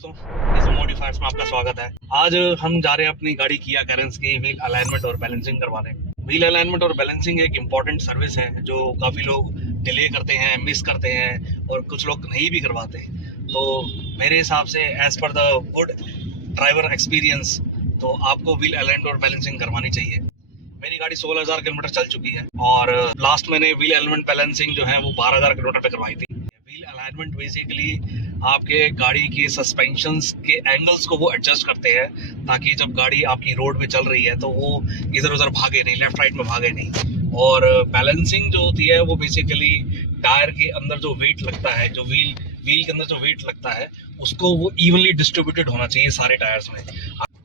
दोस्तों, इस मॉडिफायर्स में आपका स्वागत है। आज हम जा रहे हैं अपनी गाड़ी किया कैरेंस की व्हील अलाइनमेंट और बैलेंसिंग करवाने। व्हील अलाइनमेंट और बैलेंसिंग एक इम्पॉर्टेंट सर्विस है जो काफ़ी लोग डिले करते हैं, मिस करते हैं और कुछ लोग नहीं भी करवाते। तो मेरे हिसाब से as per the good driver experience तो आपको व्हील अलाइनमेंट और बैलेंसिंग करवानी चाहिए। मेरी गाड़ी 16,000 किलोमीटर चल चुकी है और लास्ट मैंने व्हील अलाइनमेंट बैलेंसिंग जो है वो 12,000 किलोमीटर पे करवाई थी। व्हील अलाइनमेंट बेसिकली आपके गाड़ी के सस्पेंशंस के एंगल्स को वो एडजस्ट करते हैं ताकि जब गाड़ी आपकी रोड पे चल रही है तो वो इधर उधर भागे नहीं, लेफ्ट राइट में भागे नहीं। और बैलेंसिंग जो होती है वो बेसिकली टायर के अंदर जो वेट लगता है, जो व्हील के अंदर जो वेट लगता है उसको वो इवनली डिस्ट्रीब्यूटेड होना चाहिए सारे टायर्स में।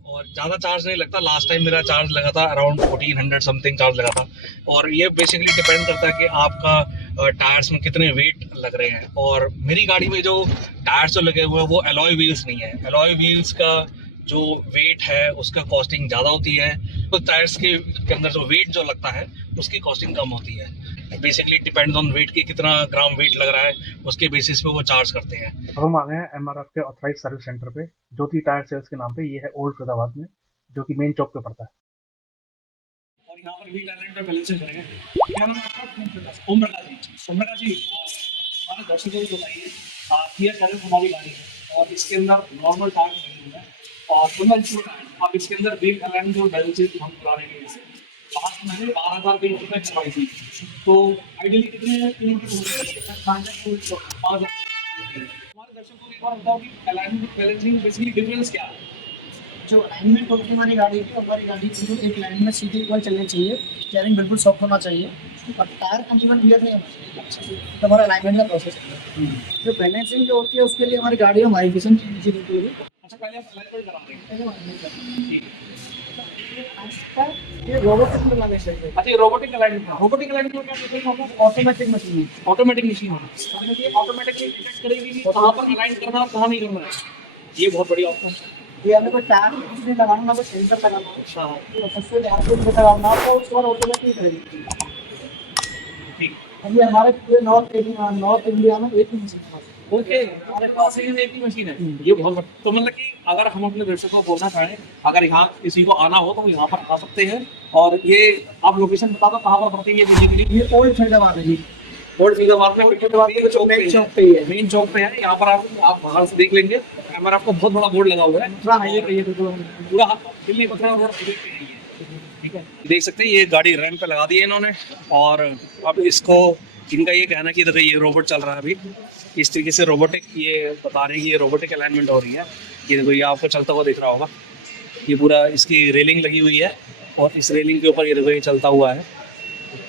और ज़्यादा चार्ज नहीं लगता। लास्ट टाइम मेरा चार्ज लगा था अराउंड 1400 समथिंग चार्ज लगा था। और ये बेसिकली डिपेंड करता है कि आपका टायर्स में कितने वेट लग रहे हैं। और मेरी गाड़ी में जो टायर्स जो लगे हुए हैं वो एलॉय व्हील्स नहीं है। एलॉय व्हील्स का जो वेट है उसका कॉस्टिंग ज़्यादा होती है, तो टायर्स के अंदर जो वेट जो लगता है उसकी कॉस्टिंग कम होती है। बेसिकली डिपेंड्स ऑन वेट की कितना ग्राम वेट लग रहा है उसके बेसिस पे वो चार्ज करते हैं। हम आ गए हैं एमआरएफ के ऑथराइज सर्विस सेंटर पे, ज्योति टायर सेल्स के नाम पे। ये है ओल्ड फरीदाबाद में, जो कि मेन चौक पे पड़ता है। और यहाँ पर व्हील अलाइनमेंट और बैलेंसिंग करेंगे। क्या नाम है आपका? ओम प्रकाश जी। ओम प्रकाश जी, हमारे दर्शकों को बताइए, किया कैरेंस हमारी गाड़ी है और इसके अंदर नॉर्मल टायर लगे हुए हैं और सिंगल स्पोर्ट टायर। अब इसके अंदर व्हील अलाइनमेंट और बैलेंसिंग हम करा रहे हैं। लास्ट मैंने 12,000 किलोमीटर चलवाई थी, तो आइडियली कितने किलोमीटर हो गए? 5,000। हमारे दर्शकों को एक बार बताओ कि अलाइनमेंट और बैलेंसिंग बेसिकली डिफरेंस क्या है? जो अलाइनमेंट होती है हमारी गाड़ी की, हमारी गाड़ी की एक लाइन में सीधे ऊपर चलनी चाहिए, स्टीयरिंग बिल्कुल सॉफ्ट होना चाहिए और टायर अनइवन वियर नहीं होना चाहिए। तो हमारा अलाइनमेंट का प्रोसेस है। जो बैलेंसिंग जो होती है उसके लिए हमारी गाड़ी में माइग्रेशन की नीचे बिल्कुल भी। अच्छा, पहले आप अलाइनमेंट करा देंगे। पहले अलाइनमेंट करना है। ठीक है। ये रोबोटिक में लगे चाहिए। अच्छा, ये रोबोटिक अलाइनमेंट है। रोबोटिक अलाइनमेंट में क्या डिफरेंस होगा? ऑटोमेटिक मशीन है। ऑटोमेटिक मशीन होगी। मतलब ये ऑटोमेटिकली डिटेक्ट करेगी कि कहाँ पर अलाइन करना है, कहाँ नहीं करना है। ये बहुत बढ़िया ऑप्शन है। ये हमें कोई टायर कुछ नहीं लगाना, ना कोई सेंसर लगाना। अच्छा, तो सबसे ध्यान से लगाना आपको, उसके बाद ऑटोमेटिक करेगी। ठीक। अभी हमारे पूरे नॉर्थ इंडिया में एक ही मशीन है। ओके, हमारे पास ही एक ही मशीन है। ये बहुत तो मतलब कि अगर हम अपने दर्शकों को बोलना चाहें, अगर यहाँ किसी को आना हो तो यहाँ पर आ सकते हैं। और ये आप लोकेशन बता दो कहाँ पर पड़ती है? ये बेसिकली ये ओल्ड फरीदाबाद है जी। ओल्ड फरीदाबाद में मेन चौक पे ही है। मेन चौक पे है। यहाँ पर आप बाहर से देख लेंगे, कैमरा आपको बहुत बड़ा बोर्ड लगा हुआ है। पूरा हाईवे पे ये पूरा दिल्ली पथरा रोड हाईवे पे है ये। ठीक है, देख सकते हैं ये गाड़ी रैंप पे लगा दी है इन्होंने। और अब इसको इनका ये कहना है कि देखो ये रोबोट चल रहा है अभी इस तरीके से। रोबोटिक ये बता रहे हैं कि ये रोबोटिक अलाइनमेंट हो रही है। ये देखो, ये आपको चलता हुआ दिख रहा होगा। ये पूरा इसकी रेलिंग लगी हुई है और इस रेलिंग के ऊपर ये देखो ये चलता हुआ है।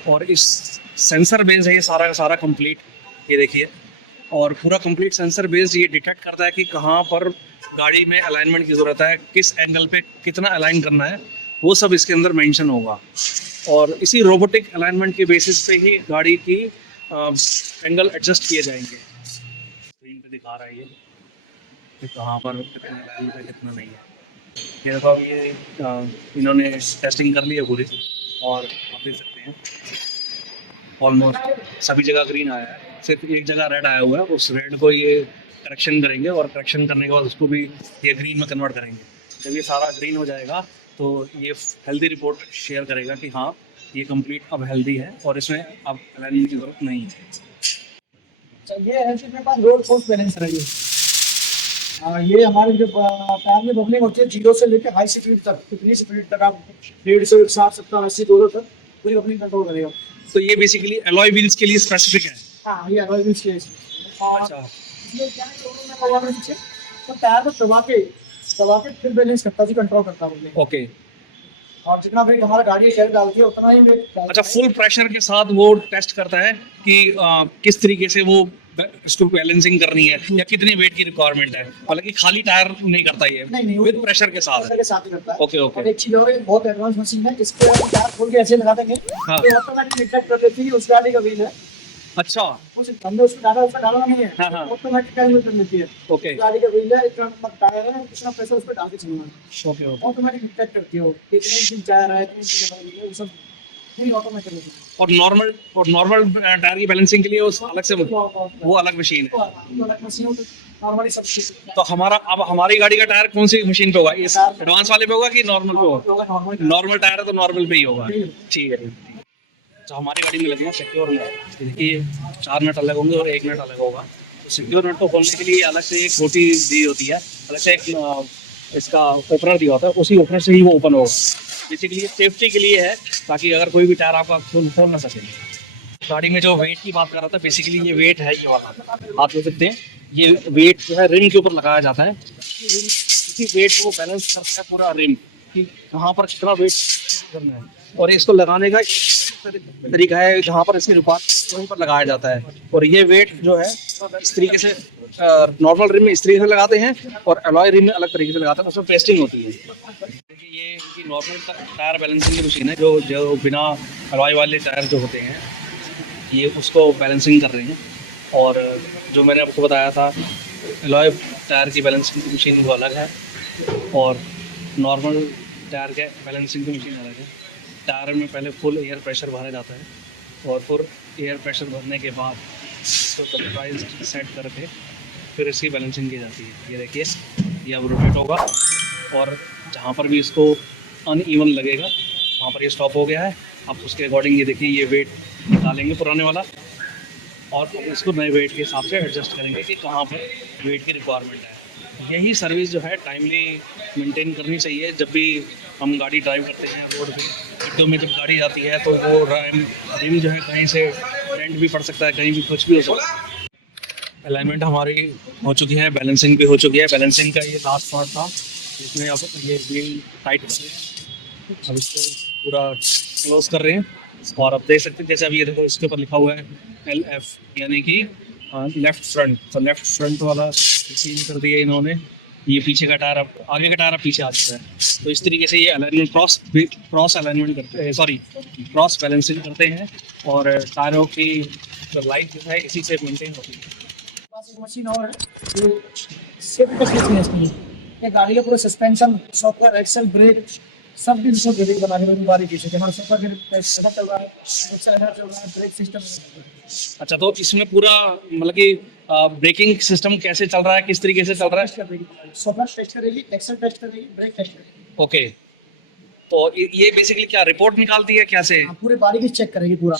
और इस सेंसर बेस्ड है ये सारा का सारा कंप्लीट। ये देखिए, और पूरा कंप्लीट सेंसर बेस्ड ये डिटेक्ट करता है कि कहाँ पर गाड़ी में अलाइनमेंट की ज़रूरत है, किस एंगल पे कितना अलाइन करना है, वो सब इसके अंदर मेंशन होगा। और इसी रोबोटिक अलाइनमेंट के बेसिस पे ही गाड़ी की एंगल एडजस्ट किए जाएंगे। स्क्रीन पे दिखा रहा है ये कि कहाँ पर कितना अलाइन है कितना नहीं है। ये देखो, अब ये इन्होंने टेस्टिंग कर ली है पूरी और आप देख सकते हैं ऑलमोस्ट सभी जगह ग्रीन आया है, सिर्फ एक जगह रेड आया हुआ है। उस रेड को ये करेक्शन करेंगे और करेक्शन करने के बाद उसको भी ये ग्रीन में कन्वर्ट करेंगे। जब ये सारा ग्रीन हो जाएगा तो ये हेल्दी रिपोर्ट शेयर करेगा कि हाँ ये कंप्लीट अब हेल्दी है और इसमें अब अलाइनमेंट की जरूरत नहीं है। ये है कि मेरे पास रोड फोर्स बैलेंस रहेगी। ये हमारे जो टायर में बबलिंग होती है 0 से लेकर हाई स्पीड तक, कितनी स्पीड तक आप 150 60 70 80 200 तक पूरी बबलिंग कंट्रोल करेगा। तो ये बेसिकली एलॉय व्हील्स के लिए स्पेसिफिक है। हाँ, ये एलॉय व्हील्स के लिए। अच्छा, ये क्या है, शोरूम में लगाने पीछे तो टायर को दबा के फिर बैलेंस करता है, कंट्रोल करता है। ओके। और जितना वेट हमारा गाड़ी शेयर डालती है उतना ही वेट। अच्छा, फुल प्रेशर के साथ वो टेस्ट करता है कि किस तरीके से वो इसको बैलेंसिंग करनी है या कितने वेट की रिक्वायरमेंट है। हालांकि खाली टायर नहीं करता ये, नहीं, विद प्रेशर के साथ के साथ ही करता है। Okay okay. और एक चीज और है, बहुत एडवांस मशीन है, इसके टायर खोल के ऐसे लगा देंगे हाँ। तो ऑटोमेटिक डिटेक्ट कर लेती है उस गाड़ी का व्हील है। अच्छा, उस हमने उसमें डाला नहीं है। हाँ, हाँ। ऑटोमेटिक कैलकुलेट कर लेती है ओके गाड़ी का व्हील है, इतना नंबर टायर है, कितना प्रेशर उस पर डाल के चलना है। Okay okay. ऑटोमेटिक डिटेक्ट करती है वो कितने इंच टायर है, कितने इंच लगा है, वो सब नहीं ऑटोमेटिक है। और नॉर्मल टायर की बैलेंसिंग के लिए उस अलग से वो अलग मशीन है। नॉर्मली सब चीज़ तो अब हमारी गाड़ी का टायर कौन सी मशीन पे होगा, इस एडवांस वाले पे होगा कि नॉर्मल पे होगा? नॉर्मल नॉर्मल टायर है तो नॉर्मल पे ही होगा। ठीक है। तो हमारी गाड़ी में लगे हैं सिक्योर नट। देखिए 4 नट अलग होंगे और 1 नट अलग होगा। तो सिक्योर नट को खोलने के लिए अलग से एक रोटी दी होती है, अलग से एक इसका ओपनर दिया होता है, उसी ओपनर से ही वो ओपन होगा। बेसिकली ये सेफ्टी के लिए है, ताकि अगर कोई भी टायर आपका खोल ना सके। गाड़ी में जो वेट की बात कर रहा था, बेसिकली ये वेट है ये वाला, आप देख सकते हैं। ये वेट जो है रिम के ऊपर लगाया जाता है। इसी वेट को बैलेंस करता है पूरा रिम कि कहाँ पर कितना वेट करना है। और इसको लगाने का तरीका है, जहाँ पर इसकी रुकावट वहीं पर लगाया जाता है। और ये वेट जो है इस तरीके से नॉर्मल रिम में इस तरीके से लगाते हैं और अलॉय रिम में अलग तरीके से लगाते हैं, उसमें पेस्टिंग होती है। देखिए ये नॉर्मल टायर बैलेंसिंग की मशीन है, जो बिना अलॉय वाले टायर जो होते हैं ये उसको बैलेंसिंग कर रहे हैं। और जो मैंने आपको बताया था अलॉय टायर की बैलेंसिंग की मशीन वो अलग है और नॉर्मल टायर के बैलेंसिंग की मशीन अलग है। टायर में पहले फुल एयर प्रेशर भरा जाता है और फिर एयर प्रेशर भरने के बाद इसको कंप्रेस सेट करके फिर इसकी बैलेंसिंग की जाती है। ये देखिए ये अब रोटेट होगा और जहाँ पर भी इसको अनइवन लगेगा वहाँ पर ये स्टॉप हो गया है। अब उसके अकॉर्डिंग ये देखिए ये वेट निकालेंगे पुराने वाला और इसको नए वेट के हिसाब से एडजस्ट करेंगे कि कहाँ पर वेट की रिक्वायरमेंट है। यही सर्विस जो है टाइमली मेंटेन करनी चाहिए। जब भी हम गाड़ी ड्राइव करते हैं रोड पे, गड्ढों में जब गाड़ी जाती है तो वो रिम जो है कहीं से डेंट भी पड़ सकता है, कहीं भी कुछ भी हो सकता है। अलाइनमेंट हमारी हो चुकी है, बैलेंसिंग भी हो चुकी है। बैलेंसिंग का ये लास्ट पार्ट था जिसमें अब ये व्हील टाइट कर रहे हैं, अब इसको पूरा क्लोज कर रहे हैं। और अब देख सकते हैं जैसे अभी ये देखो इसके ऊपर लिखा हुआ है LF, यानी कि लेफ्ट फ्रंट। तो लेफ्ट फ्रंट वाला चेंज कर दिया इन्होंने। ये पीछे का टायर अब आगे का टायर अब पीछे आ चुका है। तो इस तरीके से ये अलाइनमेंट क्रॉस अलाइनमेंट करते हैं, सॉरी क्रॉस बैलेंसिंग करते हैं और टायरों की जो लाइफ जो है इसी से मेंटेन होती है। पास एक मशीन और है जो सेफ्टी फैसिलिटी है इसकी। ये गाड़ी का पूरा सस्पेंशन, सॉफ्टवेयर, एक्सेल, ब्रेक सब भी इसको ब्रेक बनाने में बारीकी से हमारा सॉफ्टवेयर के सेटअप चल रहा है, एक्सेलरेटर चल रहा है, ब्रेक सिस्टम। अच्छा, तो इसमें पूरा मतलब कि ब्रेकिंग सिस्टम कैसे चल रहा है, किस तरीके से चल रहा है? सॉफ्टवेयर टेस्ट करेगी, एक्सेल टेस्ट करेगी, ब्रेक टेस्ट करेगी। ओके, तो ये बेसिकली क्या रिपोर्ट निकालती है कैसे? पूरी बारीकी चेक करेगी, पूरा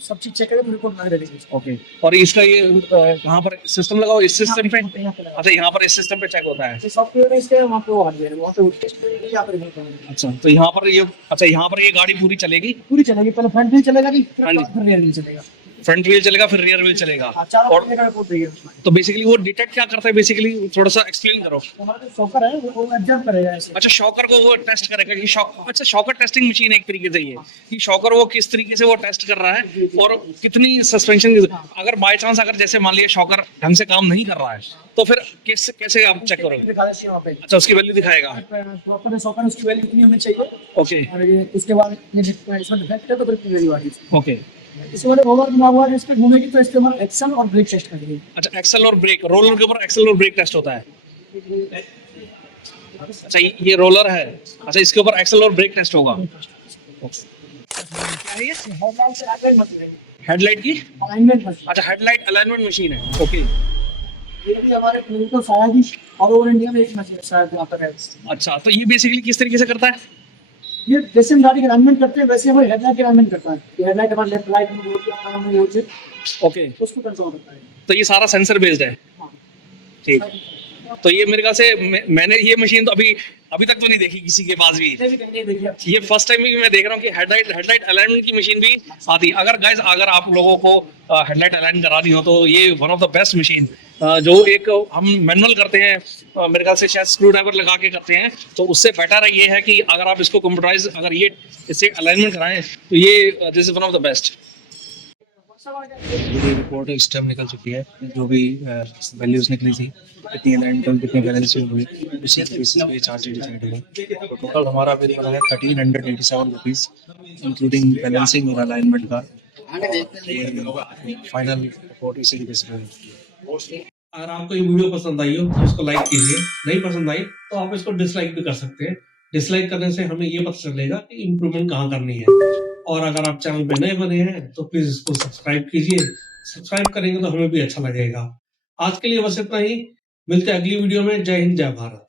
सब चीज चेक करेगी, रिपोर्ट बना देगी। ओके, और इसका ये कहाँ पर सिस्टम लगाओ, इस सिस्टम पे? अच्छा, यहाँ पर इस सिस्टम पे चेक होता है। सॉफ्टवेयर इसके वहाँ पे वो हार्डवेयर है, वहाँ पे टेस्ट करेगी, यहाँ पे रिपोर्ट करेगी। अच्छा, तो यहाँ पर ये गाड़ी पूरी चलेगी? पूरी चलेगी। पहले फ्रंट व्हील चलेगा, हाँ जी। फिर रियर व्हील चलेगा। फ्रंट व्हील चलेगा फिर रियर व्हील चलेगा। और रिपोर्ट देगी। तो बेसिकली वो डिटेक्ट क्या करता है, बेसिकली थोड़ा सा एक्सप्लेन करो। हमारा जो शॉकर है वो एडजस्ट करेगा ऐसे। अच्छा, शॉकर को वो टेस्ट करेगा कि अच्छा, शॉकर टेस्टिंग मशीन है एक तरीके से ये, कि शॉकर वो किस तरीके से वो टेस्ट कर रहा है और कितनी सस्पेंशन। अगर बाय चांस अगर जैसे मान लिया शॉकर ढंग से काम नहीं कर रहा है तो फिर कैसे आप चेक करोगे? दिखा देती है वहाँ पे। अच्छा, उसकी वैल्यू दिखाएगा। प्रॉपर शॉकर उसकी वैल्यू कितनी होनी चाहिए। ओके और ये उसके बाद ये इसमें डिफेक्ट है तो फिर कितनी वैल्यू आएगी। ओके, इसके बाद रोलर घुमा हुआ है, इस पे घूमेगी तो इसके बाद एक्सेल और ब्रेक टेस्ट करेगी। अच्छा, एक्सेल और ब्रेक, रोलर के ऊपर एक्सेल और ब्रेक टेस्ट होता है। अच्छा, ये रोलर है। अच्छा, इसके ऊपर एक्सेल और ब्रेक टेस्ट होगा। क्या है ये? हेडलाइट से अलाइनमेंट मशीन है। हेडलाइट की? Alignment machine. अच्छा, हेडलाइट अलाइनमेंट मशीन है। ओके, ये भी हमारे क्लिनिकल शायद ही और ओवर इंडिया में एक मशीन है शायद यहाँ पर है। अच्छा, तो ये बेसिकली किस तरीके से करता है? ये जैसे हम गाड़ी की अलाइनमेंट करते हैं वैसे हमारी हेडलाइट की अलाइनमेंट करता है। ये हेडलाइट हमारे लेफ्ट राइट में होती है, हमारा में होती है, ओके, उसको कंट्रोल करता है। तो ये सारा सेंसर बेस्ड है। हाँ। ठीक, तो ये मेरे ख्याल से मैंने ये मशीन तो अभी तक तो नहीं देखी किसी के पास भी। ये फर्स्ट टाइम भी मैं देख रहा हूँ कि हेडलाइट अलाइनमेंट की मशीन भी आती है। अगर आप लोगों को हेडलाइट अलाइन करानी हो तो ये one of the best machine, जो एक हम मैनुअल करते हैं, मेरे ख्याल से शायद स्क्रू ड्राइवर लगा के करते हैं, तो उससे बेटर ये है कि अगर आप इसको कंप्यूटराइज अगर ये इससे अलाइनमेंट कराएं तो ये this is one of the best. पूरी रिपोर्ट इस टाइम निकल चुकी है, जो भी वैल्यूज निकली थी, कितनी अलाइनमेंट कितनी बैलेंसिंग हुई, उसी के बेसिस पे चार्ज डिसाइड हुआ। तो टोटल हमारा बिल बना है 1387 रुपीज़, इंक्लूडिंग बैलेंसिंग और अलाइनमेंट का। फाइनल रिपोर्ट इसी के बेसिस पे। अगर आपको ये वीडियो पसंद आई हो तो इसको लाइक कीजिए, नहीं पसंद आई तो आप इसको डिसलाइक भी कर सकते हैं। डिसलाइक करने से हमें ये पता चलेगा कि इम्प्रूवमेंट कहाँ करनी है। और अगर आप चैनल पे नए बने हैं तो प्लीज इसको सब्सक्राइब कीजिए। सब्सक्राइब करेंगे तो हमें भी अच्छा लगेगा। आज के लिए बस इतना ही, मिलते हैं अगली वीडियो में। जय हिंद, जय भारत।